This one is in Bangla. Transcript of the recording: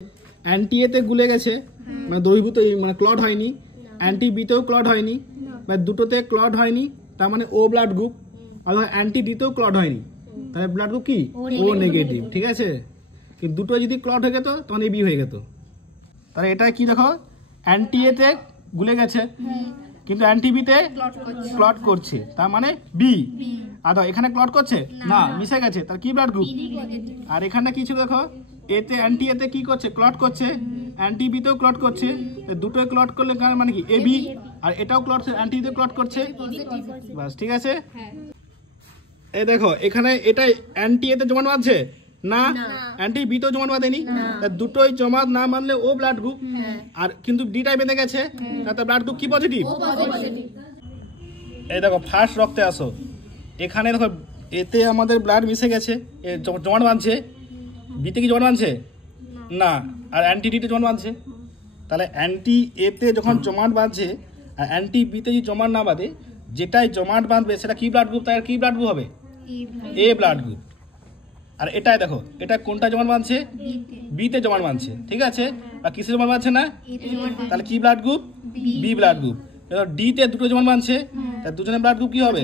অ্যান্টি এতে গুলে গেছে, মানে দ্রবীভূত মানে ক্লট হয়নি, অ্যান্টি বিতেও ক্লট হয়নি, মানে দুটোতে ক্লট হয়নি, তার মানে ও ব্লাড গ্রুপ। অথবা অ্যান্টি ডিতেও ক্লট হয়নি, তাহলে ব্লাড গ্রুপ কি ও নেগেটিভ। ঠিক আছে, কিন্তু দুটো যদি ক্লট হয়ে যেত তখন এবি হয়ে যেত। তাহলে এটা কি দেখো, অ্যান্টি এতে গুলে গেছে কিন্তু অ্যান্টি বিতে ক্লট করছে, তার মানে বি। আর এখানে ক্লট করছে না, মিশে গেছে, তার কি ব্লাড গ্রুপ। আর এখানে কি ছিল দেখো, এতে অ্যান্টি এতে কি করছে, ক্লট করছে, অ্যান্টি বিতেও ক্লট করছে, দুটোই ক্লট করলে মানে কি এবি। আর এটাও ক্লট, অ্যান্টি বিতেও ক্লট করছে, বাস ঠিক আছে। এই দেখো এখানে এটা অ্যান্টি এতে জমাট বাঁধছে না, অ্যান্টি বিতেও জমাট বাঁধেনি, দুটোই জমাট না বাঁধলে ও ব্লাড গ্রুপ। আর কিন্তু ডিটাই বেঁধে গেছে, তার ব্লাড গ্রুপ কি পজিটিভ। এই দেখো ফার্স্ট রক্তে আসো, এখানে দেখো এতে আমাদের ব্লাড মিশে গেছে, জমাট বাঁধছে, বিতে কি জমাট বাঁধছে না, আর অ্যান্টি ডিতে জমাট বাঁধছে। তাহলে অ্যান্টি এতে যখন জমাট বাঁধছে আর অ্যান্টি বিতে যদি জমাট না বাঁধে, যেটাই জমাট বাঁধবে সেটা কি ব্লাড গ্রুপ, তার কি ব্লাড গ্রুপ হবে, এ ব্লাড গ্রুপ। আর এটাই দেখো, এটা কোনটা জমাট বাঁধছে, বিতে জমাট বাঁধছে, ঠিক আছে, আর কিসে জমাট বাঁধছে না, তাহলে কি blood group, B blood group. ডিতে দুটো জমাট বাঁধছে, তার দুজনের ব্লাড গ্রুপ কি হবে।